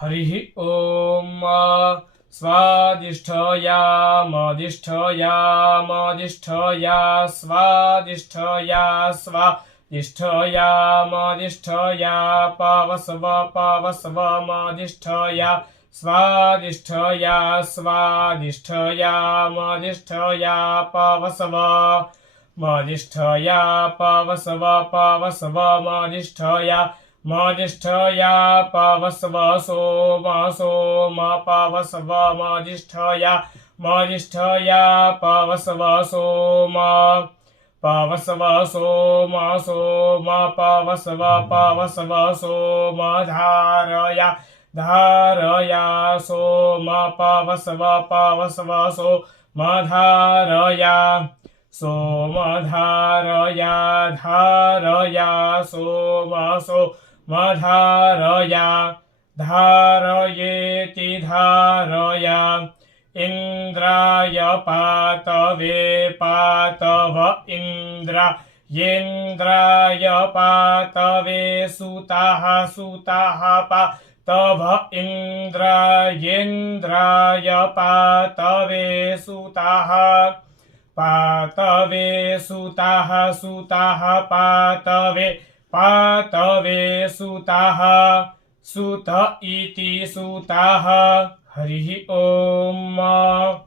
हरिः ॐ स्वादिष्ठया स्वादिष्ठया पावस्वमधिष्ठया स्वादिष्ठया पावस्वमधिष्ठया मधिष्ठया पावस्व सोम पावस्वमधिष्ठया पावस्व सोम पावस्व सोम धारया सोम पावस्व सोम धारया धारयेति धारया इन्द्राय पातवे पातव इन्द्राय पातवे सुताः पातव इन्द्राय पातवे सुताः पातवे सुताः सुत इति सुताः हरिः ॐ।